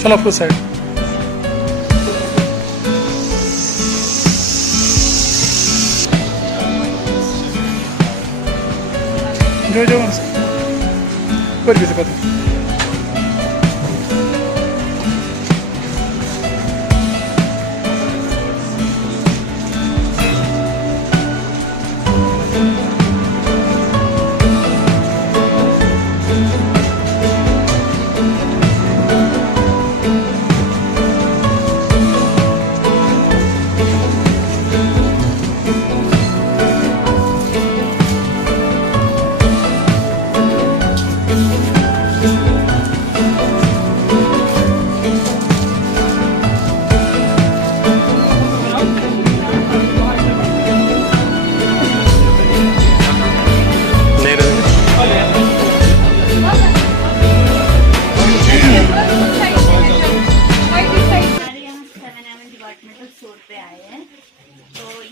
चलो आपको साइड जो जो कोई भी से पता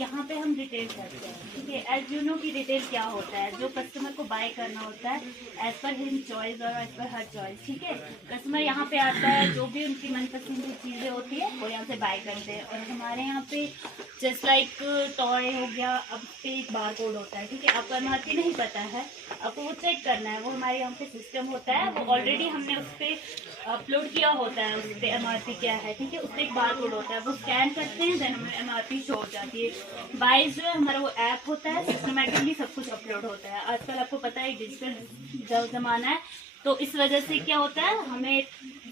यहाँ पे हम रिटेल करते हैं, ठीक है। एज यू नो की रिटेल क्या होता है, जो कस्टमर को बाय करना होता है एज पर हिम चॉइस और एज पर हर चॉइस, ठीक है। कस्टमर यहाँ पे आता है, जो भी उनकी मनपसंद की चीज़ें होती है वो यहाँ से बाय करते हैं। और हमारे यहाँ पे जस्ट लाइक टॉय हो गया, अब पे एक बार कोड होता है, ठीक है। आपको MRP नहीं पता है, आपको वो चेक करना है, वो हमारे यहाँ पे सिस्टम होता है, वो ऑलरेडी हमने उस पर अपलोड किया होता है, उस पर MRP क्या है, ठीक है। उस पर एक बार कोड होता है, वो स्कैन करते हैं, देन हमें MRP शो हो जाती है। बाइस जो है हमारा वो ऐप होता है, सिस्टमेटिकली सब कुछ अपलोड होता है। आजकल आपको पता है डिजिटल जमाना है, तो इस वजह से क्या होता है, हमें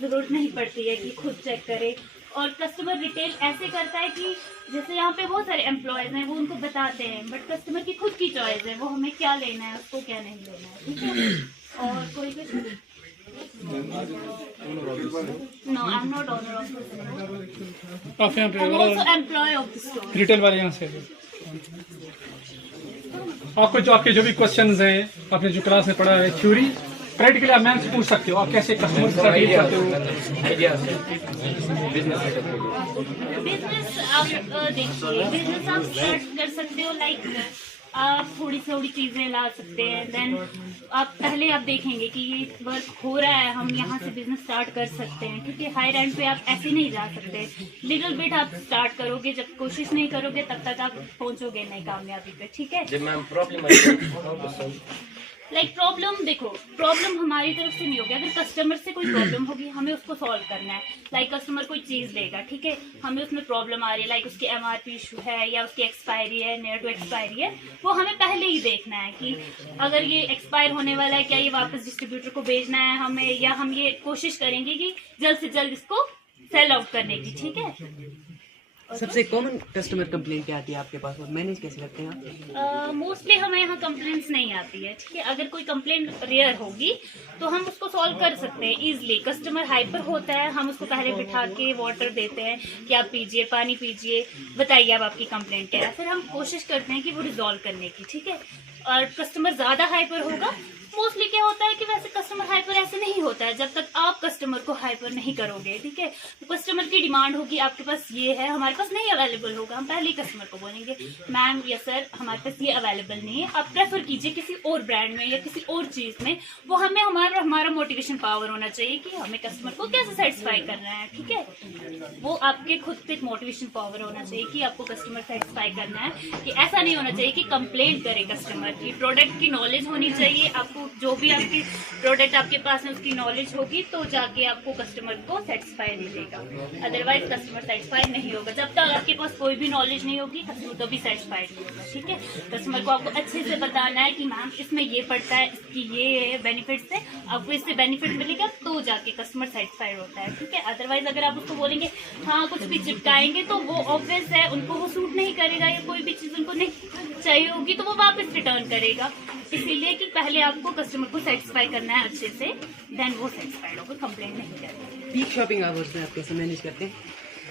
ज़रूरत नहीं पड़ती है कि खुद चेक करे। और कस्टमर रिटेल ऐसे करता है कि जैसे यहाँ पे बहुत सारे एम्प्लॉयज़ हैं, वो उनको बताते हैं, बट कस्टमर की खुद की चॉइस है, वो हमें क्या लेना है, उसको क्या नहीं लेना है, ठीक है। और कोई कुछ No, I'm not owner of the store. आप यहाँ I'm also पे employee of the store. Retail वाले यहाँ से आपको जो आपके जो भी क्वेश्चंस हैं, आपने जो क्लास में पढ़ा है थ्योरी प्रैक्टिकली आप मैम से पूछ सकते हो, आप कैसे कस्टमर के साथ डील करते हो। बिजनेस आप देखिए, बिजनेस आप स्टार्ट कर सकते हो, लाइक आप थोड़ी थोड़ी चीज़ें ला सकते हैं। देन आप पहले आप देखेंगे कि ये वर्क हो रहा है, हम यहाँ से बिजनेस स्टार्ट कर सकते हैं, क्योंकि हाई रेंट पे आप ऐसे नहीं जा सकते। लिटिल बिट आप स्टार्ट करोगे, जब कोशिश नहीं करोगे तब तक आप पहुँचोगे नहीं कामयाबी पे, ठीक है। लाइक प्रॉब्लम देखो, प्रॉब्लम हमारी तरफ से नहीं होगी। अगर कस्टमर से कोई प्रॉब्लम होगी, हमें उसको सॉल्व करना है। लाइक कस्टमर कोई चीज़ लेगा, ठीक है, हमें उसमें प्रॉब्लम आ रही है, लाइक उसकी MRP इशू है या उसकी एक्सपायरी है, नियर टू एक्सपायरी है, वो हमें पहले ही देखना है कि अगर ये एक्सपायर होने वाला है, क्या ये वापस डिस्ट्रीब्यूटर को भेजना है हमें, या हम ये कोशिश करेंगे कि जल्द से जल्द इसको सेल आउट करने की, ठीक है। सबसे कॉमन कस्टमर कंप्लेंट क्या आती है आपके पास और मैनेज कैसे करते हैं आप? मोस्टली हमें यहाँ कंप्लेंट्स नहीं आती है, ठीक है। अगर कोई कंप्लेंट रेयर होगी तो हम उसको सॉल्व कर सकते हैं इजीली। कस्टमर हाइपर होता है, हम उसको पहले बिठा के वाटर देते हैं कि आप पीजिए, पानी पीजिए, बताइए अब आपकी कंप्लेंट क्या है, फिर हम कोशिश करते हैं कि वो रिजॉल्व करने की, ठीक है। और कस्टमर ज़्यादा हाइपर होगा, मोस्टली क्या होता है कि वैसे कस्टमर हाइपर ऐसे नहीं होता है जब तक आप कस्टमर को हाइपर नहीं करोगे, ठीक है। तो कस्टमर की डिमांड होगी, आपके पास ये है, हमारे पास पास नहीं अवेलेबल होगा, हम पहले ही कस्टमर को बोलेंगे मैम या सर हमारे पास ये अवेलेबल नहीं है, आप प्रेफर कीजिए किसी और ब्रांड में या किसी और चीज में। वो हमें हमारा मोटिवेशन पावर होना चाहिए कि हमें कस्टमर को कैसे सेटिस्फाई करना है, ठीक है। वो आपके खुद पे मोटिवेशन पावर होना चाहिए कि आपको कस्टमर सेटिस्फाई करना है, कि ऐसा नहीं होना चाहिए कि कंप्लेंट करे कस्टमर की। प्रोडक्ट की नॉलेज होनी चाहिए आपको, जो भी आपकी प्रोडक्ट आपके पास है उसकी नॉलेज होगी तो जाके आपको कस्टमर को सेटिस्फाई मिलेगा, अदरवाइज कस्टमर सेटिस्फाइड नहीं होगा। जब तक आपके पास कोई भी नॉलेज नहीं होगी कस्टमर कभी सेटिस्फाइड नहीं होगा, ठीक है। कस्टमर को आपको अच्छे से बताना है कि मैम इसमें ये पड़ता है, इसकी ये बेनिफिट्स है, आपको इससे बेनिफिट मिलेगा तो जाके कस्टमर सेटिस्फाइड होता है, ठीक है। अदरवाइज अगर आप उसको बोलेंगे हाँ कुछ भी चिपकाएंगे तो वो ऑब्वियस है उनको वो सूट नहीं करेगा, या कोई भी चीज उनको नहीं चाहिए होगी तो वो वापस रिटर्न करेगा। इसीलिए कि पहले आपको कस्टमर को सेटिस्फाई करना है अच्छे से, देन वो सेटिस्फाइड होगा, कंप्लेंट नहीं करेगा। पीक शॉपिंग आवर्स में आप कैसे मैनेज करते हैं?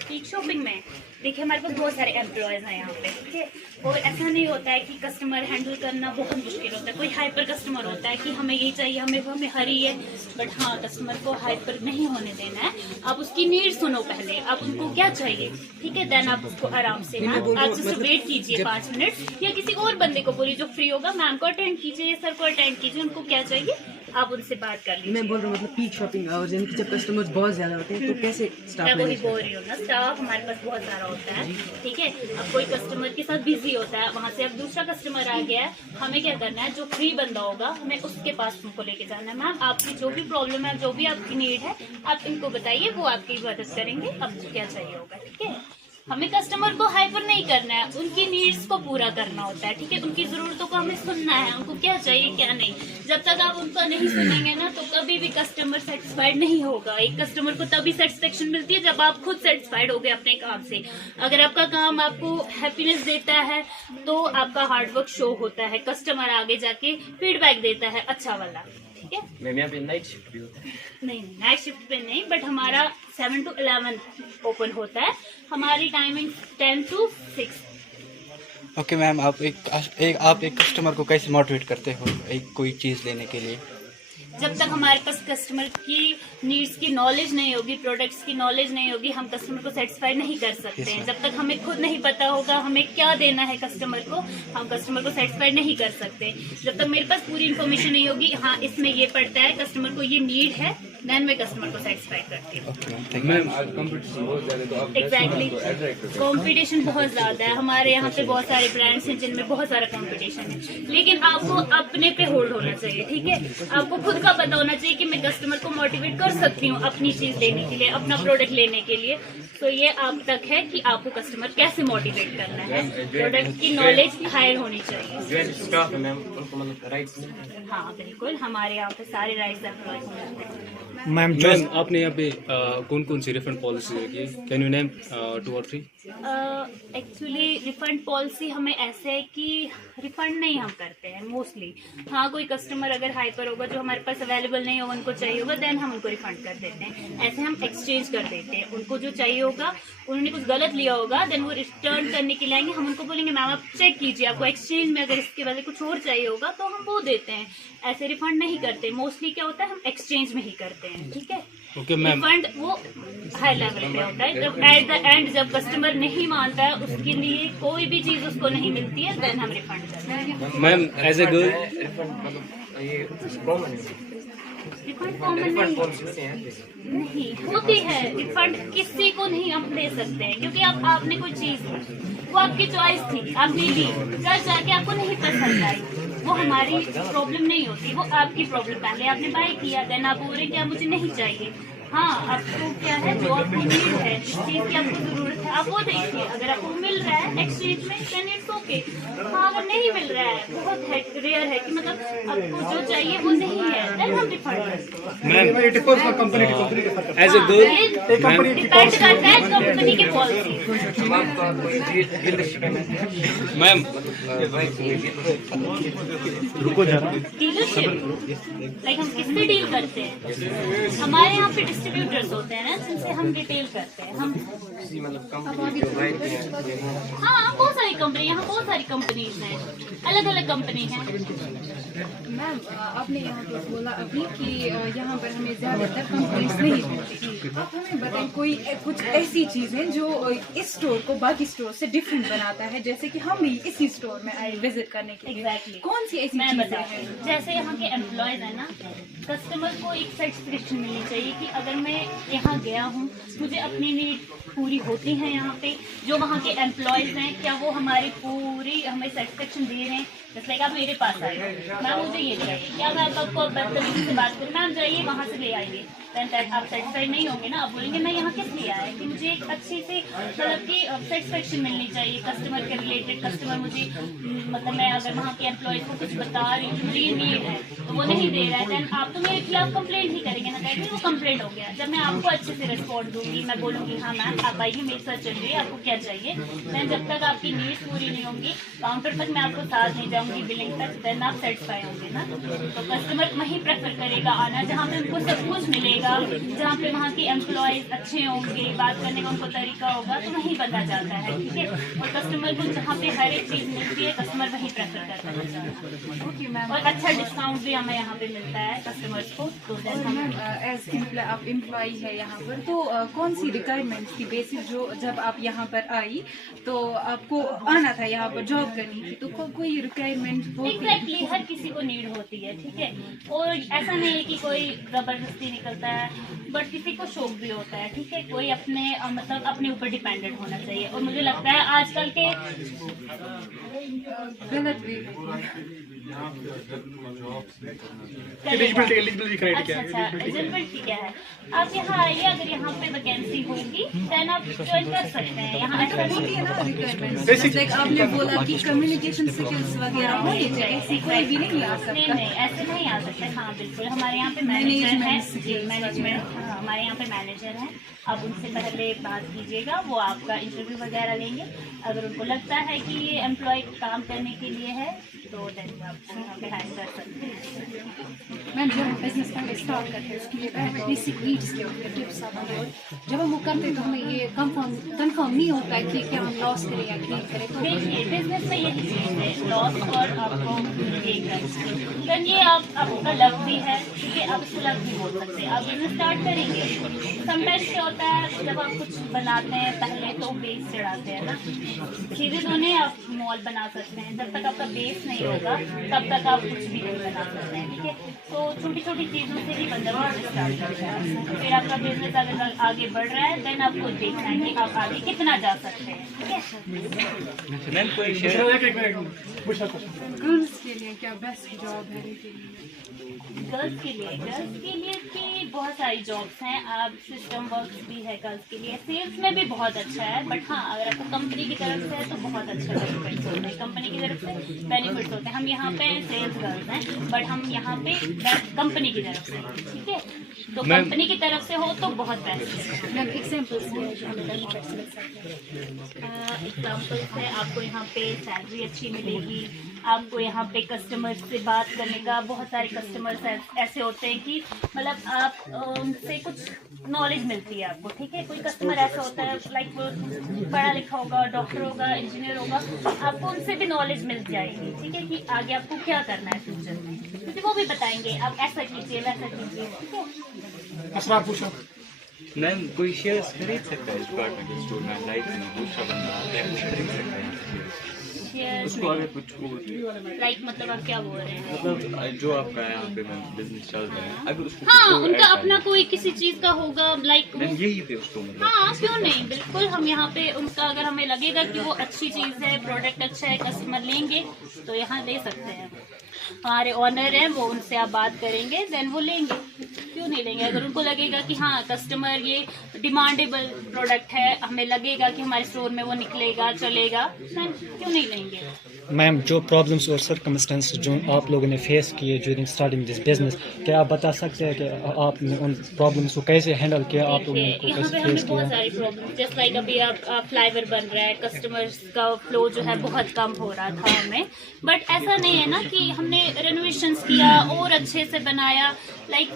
पीक शॉपिंग में देखिए हमारे पास बहुत सारे एम्प्लॉयज हैं यहाँ पे, ठीक है। और ऐसा नहीं होता है कि कस्टमर हैंडल करना बहुत मुश्किल होता है। कोई हाइपर कस्टमर होता है कि हमें ये चाहिए, हमें हरी है, बट हाँ कस्टमर को हाइपर नहीं होने देना है। आप उसकी नीड सुनो पहले, आप उनको क्या चाहिए, ठीक है, देन आप उसको आराम से मैम आप जैसे वेट कीजिए 5 मिनट, या किसी और बंदे को बोलिए जो फ्री होगा, मैम को अटेंड कीजिए, सर को अटेंड कीजिए, उनको क्या चाहिए आप उनसे बात कर लीजिए। मैं बोल रहा हूँ मतलब पीक शॉपिंग आवर्स यानी कि जब कस्टमर्स बहुत ज्यादा होते हैं तो कैसे स्टाफ मैं वही मैनेज बोल रही हूँ ना, स्टाफ हमारे पास बहुत सारा होता है, ठीक है। अब कोई कस्टमर के साथ बिजी होता है, वहाँ से अब दूसरा कस्टमर आ गया है, हमें क्या करना है, जो फ्री बंदा होगा हमें उसके पास उनको लेके जाना है। मैम आपकी जो भी प्रॉब्लम है, जो भी आपकी नीड है, आप इनको बताइए, वो आपकी मदद करेंगे, आपको क्या चाहिए होगा, ठीक है। हमें कस्टमर को हाइपर नहीं करना है, उनकी नीड्स को पूरा करना होता है, ठीक है। उनकी जरूरतों को हमें सुनना है, उनको क्या चाहिए क्या नहीं। जब तक आप उनका नहीं सुनेंगे ना तो कभी भी कस्टमर सेटिस्फाइड नहीं होगा। एक कस्टमर को तभी सेटिस्फेक्शन मिलती है जब आप खुद सेटिस्फाइड हो गए अपने काम से। अगर आपका काम आपको हैप्पीनेस देता है तो आपका हार्डवर्क शो होता है, कस्टमर आगे जाके फीडबैक देता है अच्छा वाला, ठीक है। मैम यहाँ पे नाइट शिफ्ट भी होता है? नहीं नाइट शिफ्ट पे नहीं, बट हमारा 7 to 11 ओपन होता है, हमारी टाइमिंग 10 to 6। ओके मैम, आप एक कस्टमर को कैसे मोटिवेट करते हो एक कोई चीज़ लेने के लिए? जब तक हमारे पास कस्टमर की नीड्स की नॉलेज नहीं होगी, प्रोडक्ट्स की नॉलेज नहीं होगी, हम कस्टमर को सेटिस्फाई नहीं कर सकते हैं। जब तक हमें खुद नहीं पता होगा हमें क्या देना है कस्टमर को, हम कस्टमर को सेटिस्फाई नहीं कर सकते। जब तक मेरे पास पूरी इन्फॉर्मेशन नहीं होगी, हाँ इसमें ये पड़ता है, कस्टमर को ये नीड है, देन मैं कस्टमर को सेटिस्फाई करती हूँ। मैम आज कंपटीशन बहुत ज़्यादा, तो आप एग्जैक्टली, कंपटीशन बहुत ज्यादा है हमारे यहाँ पे, बहुत सारे ब्रांड्स हैं जिनमें बहुत सारा कंपटीशन है, लेकिन आपको अपने पे होल्ड होना चाहिए, ठीक है। आपको खुद का पता होना चाहिए कि मैं कस्टमर को मोटिवेट कर सकती हूँ अपनी चीज लेने के लिए, अपना प्रोडक्ट लेने के लिए। तो ये आप तक है कि आपको कस्टमर कैसे मोटिवेट करना है, प्रोडक्ट की नॉलेज हायर होनी चाहिए। जो स्टाफ है मैम उनको मतलब राइट्स? हाँ बिल्कुल, हमारे यहाँ पे सारे राइट्स एम्प्लॉय होते हैं। मैम आपने यहाँ पे कौन कौन सी रिफंड पॉलिसी रखी है? Can you name 2 or 3? Actually refund policy हमें ऐसे है कि रिफंड नहीं हम करते हैं मोस्टली। हाँ कोई कस्टमर अगर हाइपर होगा जो हमारे पास अवेलेबल नहीं होगा, उनको चाहिए होगा, देन हम उनको रिफंड कर देते हैं। ऐसे हम एक्सचेंज कर देते हैं, उनको जो चाहिए होगा, उन्होंने कुछ गलत लिया होगा, देन वो रिटर्न करने के लिए आएंगे, हम उनको बोलेंगे मैम आप चेक कीजिए, आपको एक्सचेंज में अगर इसके बदले कुछ और चाहिए होगा तो हम वो देते हैं। ऐसे रिफंड नहीं करते, मोस्टली क्या होता है हम एक्सचेंज में ही करते हैं, ठीक है। ओके मैम, रिफंड वो हाई लेवल पे होता है, जब एट द एंड जब कस्टमर नहीं मानता है, उसके लिए कोई भी चीज उसको नहीं मिलती है, देन हम रिफंड करते हैं। Ma'am as a girl, refund मतलब ये कॉमन है? रिफंड कॉमन रिफंड नहीं पॉलिसी होती है? नहीं होती है, रिफंड किसी को नहीं हम दे सकते हैं, क्योंकि आपने कोई चीज वो आपकी चॉइस थी, आपने ली, जब जाके आपको नहीं पसंद आई, वो हमारी प्रॉब्लम नहीं होती, वो आपकी प्रॉब्लम। पहले आपने बाय किया, देन आप बोल रहे क्या मुझे नहीं चाहिए। हाँ आपको क्या है, जो आपको नीड है, जिस चीज की आपको जरूरत है, आप वो देखिए। अगर आपको मिल रहा है एक्सचेंज में, देन इट्स ओके। हाँ अगर नहीं मिल रहा है, बहुत रेयर है कि मतलब आपको जो चाहिए वो नहीं है, देन हम रिफंड करते हैं। मैम ये differ from company to company differ करता है। एज ए गर्ल, डिपेंड करता है कंपनी की पॉलिसी। आपका कोई डीलरशिप है? मैम डीलरशिप लाइक हम किससे डील करते हैं? हमारे यहाँ पे डिस्ट्रीब्यूटर्स होते हैं ना, जिनसे हम रिटेल करते हैं हम। किसी मतलब कंपनी जो राइट है? हाँ बहुत सारी कंपनी, यहाँ बहुत सारी कंपनीज हैं, अलग अलग कंपनी है। मैम आपने यहाँ पर बोला अभी कि यहाँ पर हमें ज़्यादातर कंप्लेंट्स नहीं मिलती। आप हमें बताएं कोई कुछ ऐसी चीज़ें जो इस स्टोर को बाकी स्टोर से डिफरेंट बनाता है, जैसे कि हम भी इसी स्टोर में आए विजिट करने के लिए। Exactly. कौन सी ऐसी मैं चीज़ें बताती हैं? हूँ। जैसे यहाँ के एम्प्लॉयज है ना, कस्टमर को एक सेटिस्फेक्शन मिलनी चाहिए कि अगर मैं यहाँ गया हूँ, मुझे अपनी नीड पूरी होती है यहाँ पे। जो वहाँ के एम्प्लॉयज हैं, क्या वो हमारी पूरी हमें सेटिस्फेक्शन दे रहे हैं। जैसे लाइक आप मेरे पास आए, मैम मुझे ये चाहिए, क्या मैं आपको बदतमीजी से बात करूँ, मैम जाइए वहाँ से ले आइए, आप सेटिस्फाइड नहीं होंगे ना। आप बोलेंगे मैं यहाँ किस लिए आया, कि मुझे एक अच्छी सी मतलब कि सेटिस्फेक्शन मिलनी चाहिए कस्टमर के रिलेटेड। कस्टमर मुझे मतलब मैं अगर वहाँ के एम्प्लॉयज को कुछ बता रही हूँ, मुझे ये नीड है तो वो नहीं दे रहा है, देन आप तो मेरे खिलाफ कंप्लेंट ही करेंगे ना, कहेंगे वो कंप्लेंट हो गया। जब मैं आपको अच्छे से रिस्पॉन्ड दूंगी, मैं बोलूँगी हाँ मैम आप आइए मेरे साथ चलिए, आपको क्या चाहिए, देन जब तक आपकी नीड्स पूरी नहीं होंगी काउंटर तक मैं आपको साथ नहीं जाऊँगी बिलिंग तक, देन आप सेटिस्फाई होंगे ना। तो कस्टमर वहीं प्रेफर करेगा आना जहाँ पे उनको सब कुछ मिलेगा, जहाँ पे वहाँ के एम्प्लॉयज अच्छे होंगे, बात करने का उनको तरीका होगा, तो वहीं पता चलता है, ठीक है। और कस्टमर को जहाँ पे हर एक चीज़ मिलती है कस्टमर वहीं प्रेफर करता है। Okay ma'am. और अच्छा डिस्काउंट भी हमें यहाँ पे मिलता है कस्टमर्स को। तो और मैम एज आप एम्प्लॉई है यहाँ पर, तो कौन सी रिक्वायरमेंट्स की बेसिस जो जब आप यहाँ पर आई तो आपको आना था यहाँ पर जॉब करनी थी, तो कोई रिक्वायरमेंट होती है? एग्जैक्टली हर किसी को नीड होती है, ठीक है। और ऐसा नहीं है कि कोई जबरदस्ती निकलता है, बट किसी को शौक भी होता है, ठीक है। कोई अपने मतलब अपने ऊपर डिपेंडेंट होना चाहिए। और मुझे लगता है आजकल के गलत भी एलिजिबिलिटी क्राइटेरिया अच्छा एलिजिबिलिटी क्या है। आप यहाँ आइए, अगर यहाँ पे वैकेंसी होगी देन आप ज्वाइन कर सकते हैं। यहाँ ऐसा नहीं होती है ना रिक्वायरमेंट्स, लाइक आपने बोला कि कम्युनिकेशन स्किल्स वगैरह होनी चाहिए, ऐसी कोई भी नहीं आ नहीं सकता। नहीं ऐसे नहीं आ सकते। हाँ बिल्कुल, हमारे यहाँ पे मैनेजर है, मैनेजमेंट हमारे यहाँ पे मैनेजर हैं। आप उनसे पहले बात कीजिएगा, वो आपका इंटरव्यू वगैरह लेंगे। अगर उनको लगता है कि ये एम्प्लॉय काम करने के लिए है तो देन आप यहाँ पे हायर कर सकते हैं। मैम जब हम बिजनेस करना स्टार्ट करते हैं उसके लिए पहले बेसिक नीड्स के होते हैं, टिप्स आते हैं। जब हम वो करते हैं तो हमें ये कंफर्म नहीं होता है कि क्या हम लॉस करें या गेन करें। तो देखिए बिजनेस में यही चीज़ है, लॉस और आपको गेन करना। देन ये आपका लक भी है, ठीक है। आप इसको लक भी बोल सकते हैं। आप बिजनेस स्टार्ट करेंगे, समटाइम्स क्या होता है जब आप कुछ बनाते हैं पहले तो बेस चढ़ाते हैं ना, सीधे तो नहीं आप मॉल बना सकते हैं। जब तक आपका बेस नहीं होगा तब तक आप कुछ भी नहीं बना सकते हैं, ठीक है। तो छोटी छोटी चीज़ों से ही बंदा बिजनेस स्टार्ट करता है। फिर आपका बिजनेस अगर आगे बढ़ रहा है देन आपको देखना है कि आप आगे कितना जा सकते हैं, ठीक है। मैम कोई गर्ल्स के लिए क्या बेस्ट जॉब है के लिए? गर्ल्स के लिए भी बहुत सारी जॉब्स हैं। आप सिस्टम वर्क भी है गर्ल्स के लिए, सेल्स में भी बहुत अच्छा है। बट हाँ अगर आपको कंपनी की तरफ से है तो बहुत अच्छा बेनिफिट्स होते हैं, कंपनी की तरफ से बेनिफिट्स होते हैं। हम यहाँ पे सेल्स गर्ल्स हैं बट हम यहाँ पे कंपनी की तरफ से, ठीक है। तो कंपनी की तरफ से हो तो बहुत बेस्ट है। मैम एग्जाम्पल्स जो हमें बेनिफिट्स मिल सकते हैं। एग्जाम्पल्स है, आपको यहाँ पे सैलरी अच्छी मिलेगी, आपको यहाँ पे कस्टमर से बात करने का, बहुत सारे कस्टमर्स ऐसे होते हैं कि मतलब आप उनसे कुछ नॉलेज मिलती है आपको, ठीक है। कोई कस्टमर ऐसा होता है लाइक वो पढ़ा लिखा होगा, डॉक्टर होगा, इंजीनियर होगा, आपको उनसे भी नॉलेज मिल जाएगी, ठीक है, कि आगे आपको क्या करना है फ्यूचर में, क्योंकि वो भी बताएंगे आप ऐसा कीजिए वैसा कीजिए, ठीक है। असरार पूछो। मैम कोई शेयर्स खरीद सकता है इस डिपार्टमेंटल स्टोर में, लाइक दूसरा बंदा शेयर खरीद सकता है उसको अगर कुछ हो लाइक मतलब आप क्या बोल रहे हैं? मतलब जो आपका यहाँ पे बिजनेस चल रहा है अगर उसको हाँ उनका अपना कोई किसी चीज का होगा लाइक यही पे उसको मतलब हाँ क्यों नहीं, बिल्कुल हम यहाँ पे उनका अगर हमें लगेगा कि वो अच्छी चीज़ है, प्रोडक्ट अच्छा है, कस्टमर लेंगे तो यहाँ दे सकते हैं। हमारे ऑनर हैं वो, उनसे आप बात करेंगे देन वो लेंगे, क्यों नहीं लेंगे। अगर उनको लगेगा कि हाँ कस्टमर ये डिमांडेबल प्रोडक्ट है, हमें लगेगा कि हमारे स्टोर में वो निकलेगा चलेगा, देन क्यों नहीं लेंगे। मैम जो प्रॉब्लम्स और सर्कमस्टेंसेस जो आप लोगों ने फेस किए ड्यूरिंग स्टार्टिंग दिस बिजनेस, क्या आप बता सकते हैं कि आपने उन प्रॉब्लम्स को कैसे हैंडल किया, आप लोगों को यहाँ पे कैसे हमें फेस बहुत किया? सारी प्रॉब्लम, जस्ट लाइक अभी आप फ्लाईओवर बन रहा है, कस्टमर्स का फ्लो जो है बहुत कम हो रहा था हमें, बट ऐसा नहीं है ना कि हमने रेनोवेशंस किया और अच्छे से बनाया लाइक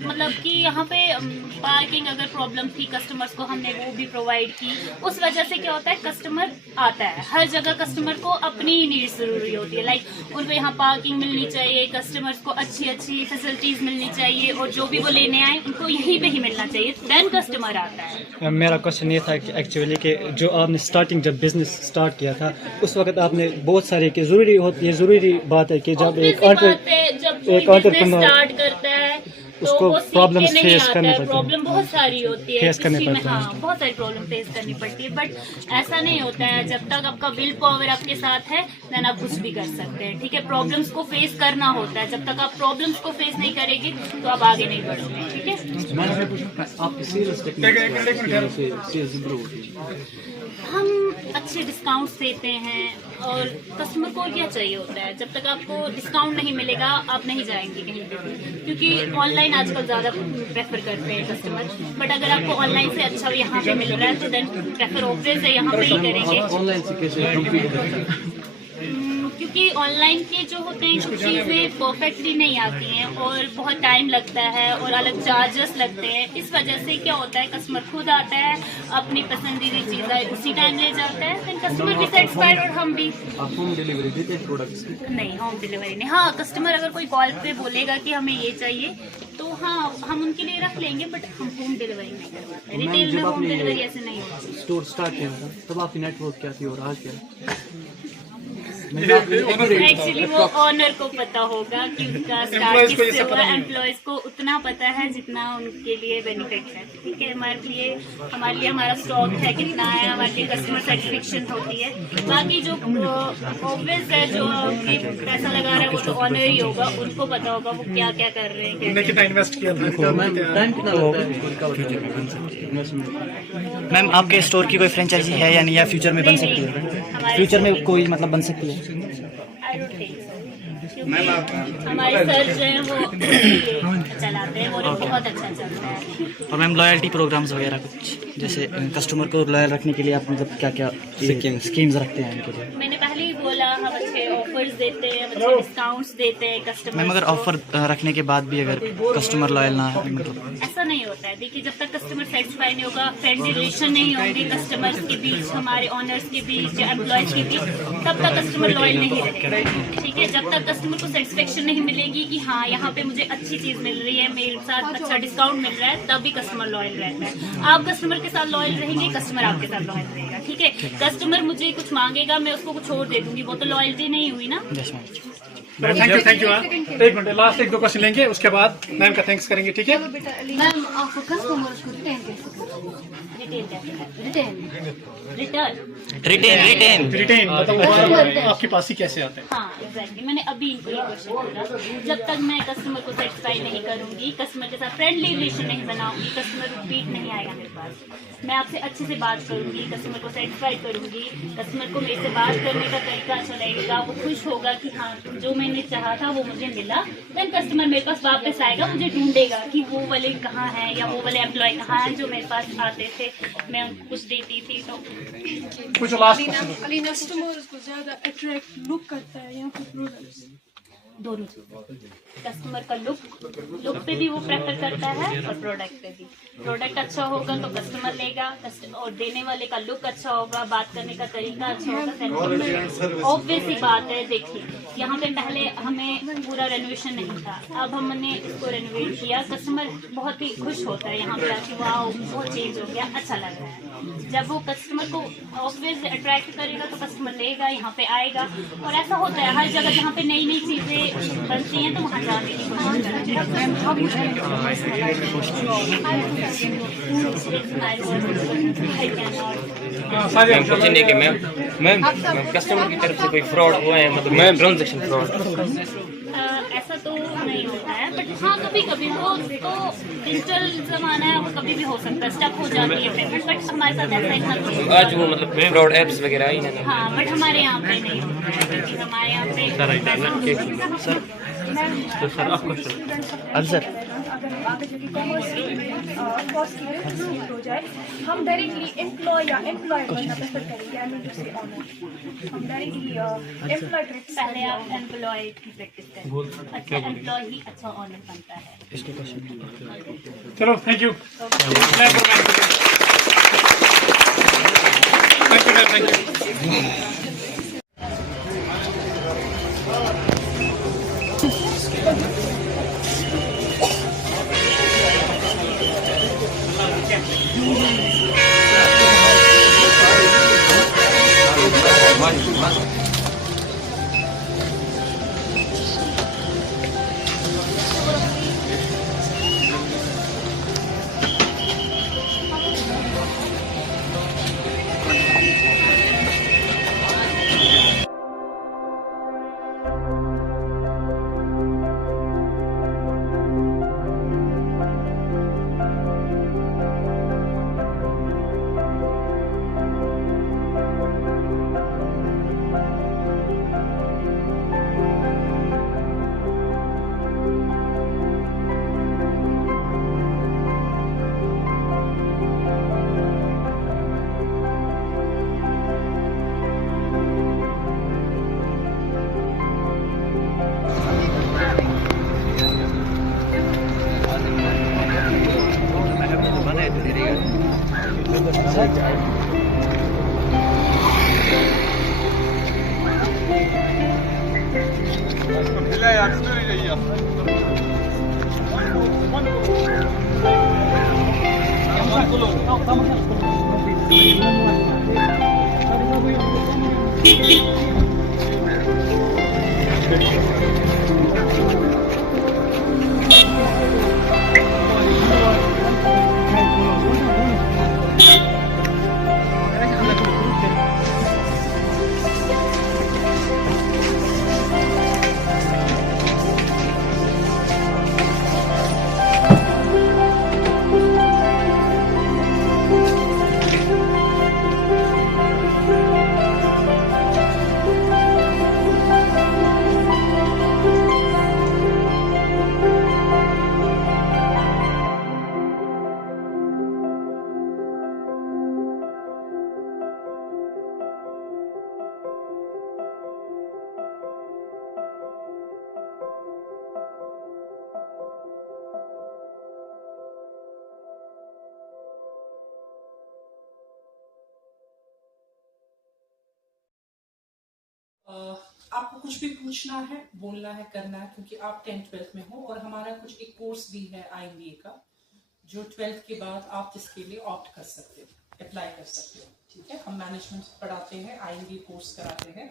मतलब कि यहाँ पे पार्किंग अगर प्रॉब्लम थी कस्टमर्स को, हमने वो भी प्रोवाइड की। उस वजह से क्या होता है, कस्टमर आता है। हर जगह कस्टमर को अपनी नीड्स जरूरी होती है, लाइक उनको यहाँ पार्किंग मिलनी चाहिए, कस्टमर्स को अच्छी अच्छी फैसिलिटीज मिलनी चाहिए, और जो भी वो लेने आए उनको यहीं पे ही मिलना चाहिए, देन कस्टमर आता है। मेरा क्वेश्चन ये था कि एक्चुअली कि जो आपने स्टार्टिंग जब बिजनेस स्टार्ट किया था उस वक्त आपने बहुत सारे कि ज़रूरी होती है, ज़रूरी बात है कि जब एक एंटरप्रेन्योर स्टार्ट करता है तो उसको वो सीख problems के नहीं face आता करने है। पड़ते हैं। प्रॉब्लम बहुत सारी होती है Face करने किसी में, पड़ते हैं। हाँ बहुत सारी प्रॉब्लम फेस करनी पड़ती है, बट ऐसा नहीं होता है। जब तक आपका विल पावर आपके साथ है देन आप कुछ भी कर सकते हैं, ठीक है। प्रॉब्लम्स को फेस करना होता है, जब तक आप प्रॉब्लम्स को फेस नहीं करेंगे तो आप आगे नहीं बढ़ोगे, ठीक है। आपकी सेल्स सेल्स इंप्रूव होती है। हम अच्छे डिस्काउंट्स देते हैं, और कस्टमर को क्या चाहिए होता है, जब तक आपको डिस्काउंट नहीं मिलेगा आप नहीं जाएंगे कहीं पे भी, क्योंकि ऑनलाइन आजकल ज़्यादा प्रेफर करते हैं कस्टमर। बट अगर आपको ऑनलाइन से अच्छा यहाँ पे मिल रहा है तो देन प्रेफर ऑब्वियस है यहाँ पे ही करेंगे। ऑनलाइन से कैसे compete करते हैं? क्योंकि ऑनलाइन के जो होते हैं कुछ चीज़ें परफेक्टली नहीं आती हैं, और बहुत टाइम लगता है, और अलग चार्जेस लगते हैं। इस वजह से क्या होता है, कस्टमर खुद आता है, अपनी पसंदीदा चीज़ें उसी टाइम ले जाता है, फिर कस्टमर भी सेटिस्फाइड और हम भी। आप होम डिलीवरी देते हैं प्रोडक्ट्स की? नहीं, होम डिलीवरी नहीं। हाँ, कस्टमर अगर कोई कॉल पे बोलेगा कि हमें ये चाहिए तो हाँ हम उनके लिए रख लेंगे, बट हम होम डिलीवरी नहीं करवाते। रिटेल में होम डिलीवरी ऐसे नहीं होती। स्टोर स्टार्ट किया था तब आपकी नेटवर्क क्या थी और आज क्या है? एक्चुअली वो ऑनर को पता होगा कि उनका स्टार्ट किससे हुआ। एम्प्लॉयज को उतना पता है जितना उनके लिए बेनिफिट है, ठीक है। हमारे लिए हमारा स्टॉक है कितना है, हमारे लिए कस्टमर सेटिस्फेक्शन होती है। बाकी जो ऑब्वियस है, जो पैसा लगा रहा है वो तो ऑनर ही होगा, उनको पता होगा वो क्या क्या कर रहे हैं, कितना इन्वेस्ट किया टाइम कितना लगता है रिकवर इन्वेस्टमेंट? मैम आपके स्टोर की कोई फ्रेंचाइजी है या नहीं, या फ्यूचर में बन सकती है? फ्यूचर में कोई मतलब बन सकती है? आई डोंट थिंक सो, क्योंकि हमारे सर जो हैं वो चलाते हैं, वो बहुत अच्छा चलता है। और मैम लॉयल्टी प्रोग्राम्स वगैरह कुछ, जैसे कस्टमर को लॉयल रखने के लिए आप मतलब क्या क्या स्कीम्स रखते हैं उनके लिए? मैंने पहले ही बोला, हम अच्छे ऑफर्स देते हैं, अच्छे डिस्काउंट्स देते हैं कस्टमर। मैम अगर ऑफर रखने के बाद भी अगर कस्टमर लॉयल ना है मतलब? ऐसा नहीं होता है। देखिए, जब तक कस्टमर सेटिस्फाई नहीं होगा, फ्रेंडली रिलेशन नहीं होंगे कस्टमर्स के बीच, हमारे ऑनर्स के बीच, एम्प्लॉयज के बीच, तब तक कस्टमर लॉयल नहीं रहेगा, ठीक है। जब तक कस्टमर को सेटिस्फेक्शन नहीं मिलेगी कि हाँ यहाँ पे मुझे अच्छी चीज़ मिल रही है, मेरे साथ अच्छा डिस्काउंट मिल रहा है, तभी कस्टमर लॉयल रहता है। आप कस्टमर के साथ लॉयल रहेंगे, कस्टमर आपके साथ लॉयल रहेगा, ठीक है। कस्टमर मुझे कुछ मांगेगा, मैं उसको कुछ और दे दूंगी, वो तो लॉयल्टी नहीं हुई ना। Thank you. एक मिनट, लास्ट 1-2 क्वेश्चन लेंगे, उसके बाद मैम का थैंक्स करेंगे, ठीक है। मैम आपको कस्टमर्स को रिटेन कैसे करना है? रिटेन मतलब वो आपके पास ही कैसे आते हैं? हाँ एग्जैक्टली, मैंने अभी इनको ये क्वेश्चन बोला। जब तक मैं कस्टमर को सेटिस्फाई नहीं करूंगी, कस्टमर के साथ फ्रेंडली रिलेशन नहीं बनाऊंगी, कस्टमर रिपीट नहीं आएगा मेरे पास। मैं आपसे अच्छे से बात करूंगी, कस्टमर को सेटिस्फाई करूंगी, कस्टमर को मेरे से बात करने का तरीका अच्छा लगेगा, वो खुश होगा कि हाँ जो मैंने चाहा था वो मुझे मिला, देन कस्टमर मेरे पास वापस आएगा, मुझे ढूंढेगा कि वो वाले कहाँ हैं या वो वाले एम्प्लॉय कहाँ हैं जो मेरे पास आते थे, मैं उनको कुछ देती थी। तो कुछ लास्ट अलीना, कस्टमर्स को ज्यादा अट्रैक्ट लुक करता है या फिर प्रोडक्ट्स? दोनों कस्टमर का लुक पे भी वो प्रेफर करता है और प्रोडक्ट पे भी। प्रोडक्ट अच्छा होगा तो कस्टमर लेगा, और देने वाले का लुक अच्छा होगा, बात करने का तरीका अच्छा होगा। ऑब्वियस ही बात है, देखिए यहाँ पे पहले हमें पूरा रेनोवेशन नहीं था, अब हमने इसको रेनोवेट किया, कस्टमर बहुत ही खुश होता है यहाँ पे आके, वाह बहुत चेंज हो गया, अच्छा लग रहा है। जब वो कस्टमर को ऑब्वियस अट्रैक्ट करेगा तो कस्टमर लेगा, यहाँ पे आएगा। और ऐसा होता है हर जगह जहाँ पे नई नई चीज़ें बनती हैं तो वहाँ जाने की कुछ नहीं कि मैम कस्टमर की तरफ से कोई फ्रॉड हुआ है, मतलब मैम ट्रांजेक्शन फ्रॉड ऐसा तो नहीं होता है, बट हाँ कभी कभी वो तो डिजिटल जमाना है, वो कभी भी हो सकता है, स्टक हो जाती है पेमेंट, बट हमारे साथ ऐसा इतना आज वो मतलब फ्रॉड एप्स वगैरह आई है ना। हाँ, बट हमारे यहाँ पे नहीं होता है, क्योंकि हमारे यहाँ पे तो सर आपको अफजर अगर आगे जाके कॉमर्स कॉस्ट हो जाए, हम डायरेक्टली एम्प्लॉय या एम्प्लॉय बनना प्रेफर करेंगे। आई मीन टू से ऑनर हम डायरेक्टली एम्प्लॉय पहले आप एम्प्लॉय की प्रैक्टिस करें, अच्छा एम्प्लॉय ही अच्छा ऑनर बनता है। चलो थैंक यू। Thank you. आपको कुछ भी पूछना है, बोलना है, करना है, क्योंकि आप 10th-12th में हो और हमारा कुछ एक कोर्स भी है IMBA का, जो 12th के बाद आप इसके लिए ऑप्ट कर सकते हो, अप्लाई कर सकते हो। ठीक है, हम मैनेजमेंट पढ़ाते हैं, IMBA कोर्स कराते हैं,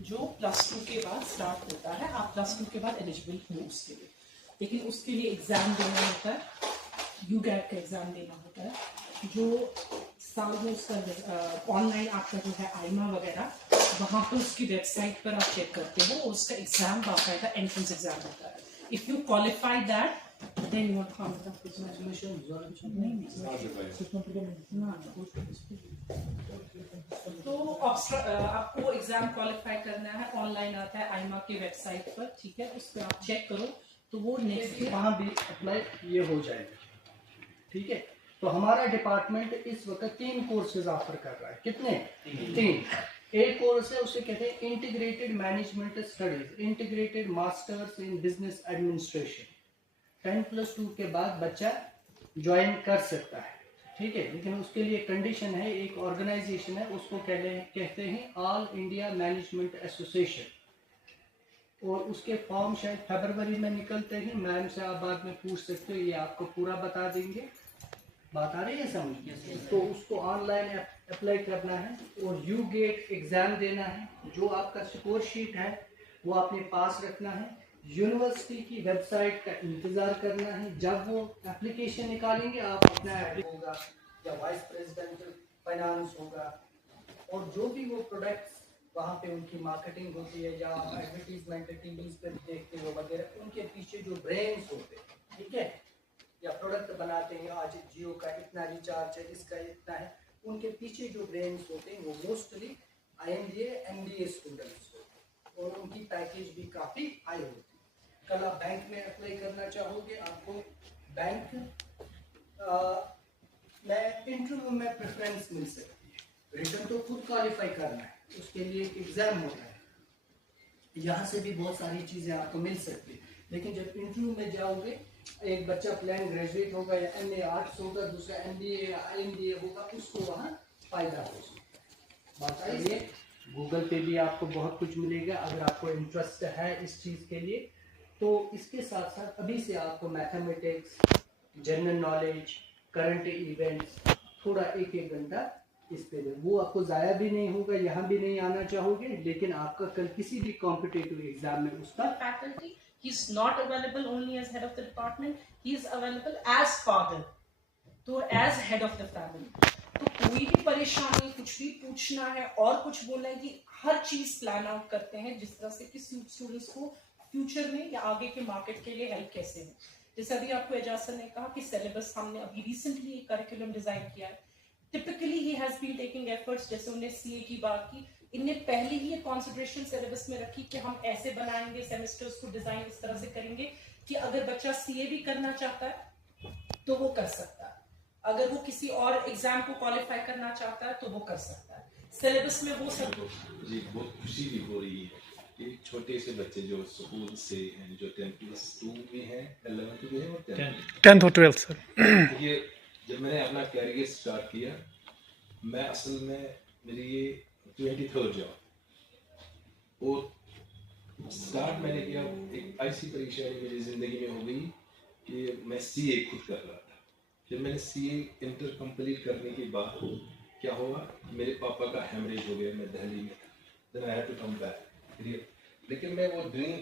जो +2 के बाद स्टार्ट होता है। आप +2 के बाद एलिजिबल हो उसके लिए, लेकिन उसके लिए एग्ज़ाम देना होता है, UGAT का एग्ज़ाम देना होता है, जो साल में उसका ऑनलाइन आपका जो है आइमा वगैरह, वहाँ पर उसकी वेबसाइट पर आप चेक करते हो और उसका एग्जाम बाकायदा एंट्रेंस एग्जाम होता है। If you qualify that then you are तो आपको एग्जाम क्वालिफाई करना है, ऑनलाइन आता है आइमा की वेबसाइट पर। ठीक है, उस पर आप चेक करो तो वो नेक्स्ट वहाँ भी अप्लाई ये हो जाएगा। ठीक है, तो हमारा डिपार्टमेंट इस वक्त 3 कोर्सेज ऑफर कर रहा है। कितने? 3। एक कोर्स है, उसे कहते हैं integrated management studies, integrated masters in business administration. 10+2 के बाद बच्चा ज्वाइन कर सकता है। ठीक है, लेकिन उसके लिए कंडीशन है, एक ऑर्गेनाइजेशन है, उसको कहते हैं ऑल इंडिया मैनेजमेंट एसोसिएशन, और उसके फॉर्म शायद फरवरी में निकलते हैं। मैम से आप बाद में पूछ सकते हो, ये आपको पूरा बता देंगे। बात आ रही है समझ? तो उसको ऑनलाइन अप्लाई करना है और UGAT एग्ज़ाम देना है। जो आपका स्कोर शीट है वो अपने पास रखना है। यूनिवर्सिटी की वेबसाइट का इंतज़ार करना है। जब वो एप्लीकेशन निकालेंगे, आप अपना होगा या वाइस प्रेसिडेंट फाइनेंस होगा, और जो भी वो प्रोडक्ट्स वहाँ पे उनकी मार्केटिंग होती है या एडवर्टीजमेंट टीवी पे देखते हो वगैरह, उनके पीछे जो ब्रेन्स होते हैं, ठीक है, या प्रोडक्ट बनाते हैं, आज जियो का इतना रिचार्ज है, इसका इतना है, उनके पीछे जो ब्रेन्स होते हैं वो मोस्टली IMBA MBA स्टूडेंट्स होते हैं और उनकी पैकेज भी काफ़ी हाई होती है। कल आप बैंक में अप्लाई करना चाहोगे, आपको बैंक में इंटरव्यू में प्रेफरेंस मिल सकती है। रिटर्न तो खुद क्वालिफाई करना है, उसके लिए एक एग्ज़ाम होता है, यहाँ से भी बहुत सारी चीज़ें आपको मिल सकती है। लेकिन जब इंटरव्यू में जाओगे, एक बच्चा प्लान ग्रेजुएट होगा या MA आर्ट्स होगा, दूसरा MBA या MBA होगा, उसको वहाँ फ़ायदा हो। बात करिए, गूगल पे भी आपको बहुत कुछ मिलेगा अगर आपको इंटरेस्ट है इस चीज़ के लिए। तो इसके साथ साथ अभी से आपको mathematics, general knowledge, current events थोड़ा एक घंटा इस पे दे, वो आपको ज़ाया भी नहीं होगा, यहाँ भी नहीं आना चाहोगे, लेकिन आपका कल किसी भी कॉम्पिटिटिव एग्जाम में उसका faculty. He's not available only as head of the department. He is available as father, तो as head of the family. तो कोई भी परेशानी, कुछ भी पूछना है और कुछ बोलना है कि हर चीज प्लान आउट करते हैं जिस तरह से कि स्टूडेंट्स को फ्यूचर में या आगे के मार्केट के लिए हेल्प कैसे है। जैसे अभी आपको एजाज सर ने कहा कि सिलेबस हमने अभी रिसेंटली एक करिकुलम डिजाइन किया है। Typically he has been taking efforts, जैसे उन्हें सीए की बात की, इनने पहले ही ये कंसिडरेशन सिलेबस में रखी कि हम ऐसे बनाएंगे सेमेस्टर्स को, डिजाइन इस तरह से करेंगे कि अगर बच्चा सीए भी करना चाहता है तो वो कर सकता है, अगर वो किसी और एग्जाम को क्वालिफाई करना चाहता है तो वो कर सकता है। सिलेबस में वो सब जी बहुत खुशी भी हो रही है कि छोटे से बच्चे जो स्कूल से हैं, जो 10+2 भी हैं, 11 भी हैं और 10th और 12th सर। ये जब मैंने अपना कैरियर स्टार्ट किया, मैं असल में मेरी ये 23rd जॉब और स्टार्ट मैंने किया, एक ऐसी परेशानी मेरी ज़िंदगी में हो गई कि मैं CA खुद कर रहा था। जब मैंने CA इंटर कंप्लीट करने के बाद क्या हुआ, मेरे पापा का हेमरेज हो गया, मैं दिल्ली में था, then I had to come back. लेकिन मैं वो ड्रीम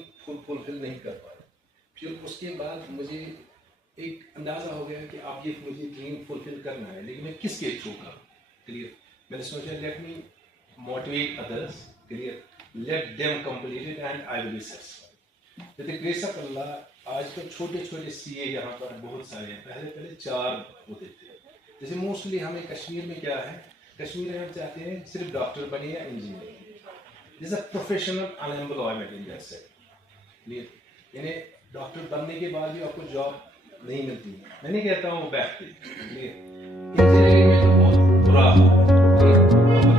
फुलफिल नहीं कर पाया। फिर उसके बाद मुझे एक अंदाज़ा हो गया कि आप ये मुझे ड्रीम फुलफिल करना है, लेकिन मैं किसके थ्रू करूँ। क्लियर, मैंने सोचा let me motivate others, clear, let them complete it and I will be satisfied. With the grace of Allah आज तो छोटे छोटे CA यहाँ पर बहुत सारे हैं, पहले 4 होते थे। जैसे मोस्टली हमें कश्मीर में क्या है, कश्मीर में हम चाहते हैं सिर्फ डॉक्टर बने या engineer, this a professional unemployment in that sector. यानी डॉक्टर बनने के बाद भी आपको जॉब नहीं मिलती है। मैं नहीं कहता हूँ वो बैठ के, इंजीनियरिंग में तो बहुत बुरा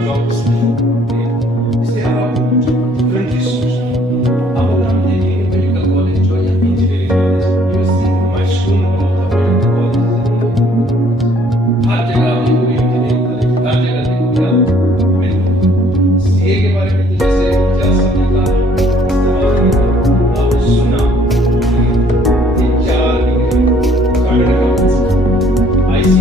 जॉब, इसलिए आप डिफरेंट इंस्टीट्यूशन, अब अगर हम देखेंगे मेडिकल कॉलेज जो या engineering college, you see mushroom growth of medical college, हर जगह आपको इंजीनियरिंग कॉलेज, हर जगह CA के बारे में जैसे क्या समझता आप सुना, ये 4 IC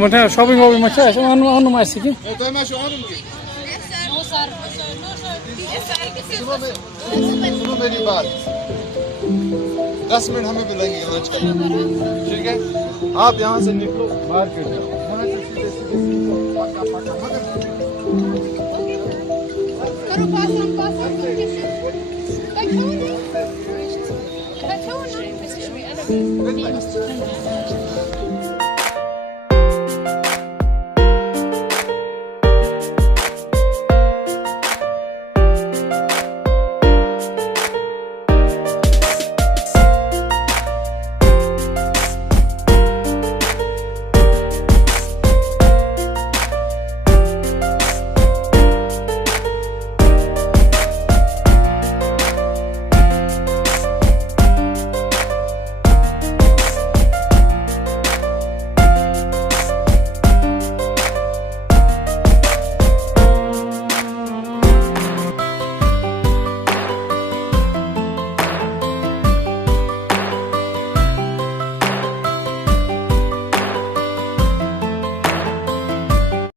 Kemudian shopping macam apa? Anu masih ki? सुनो मेरी बात 10 मिनट हमें भी लगेंगे लंच करने ठीक है आप यहाँ से निकलो मार्केट जाओ करो पास हम पास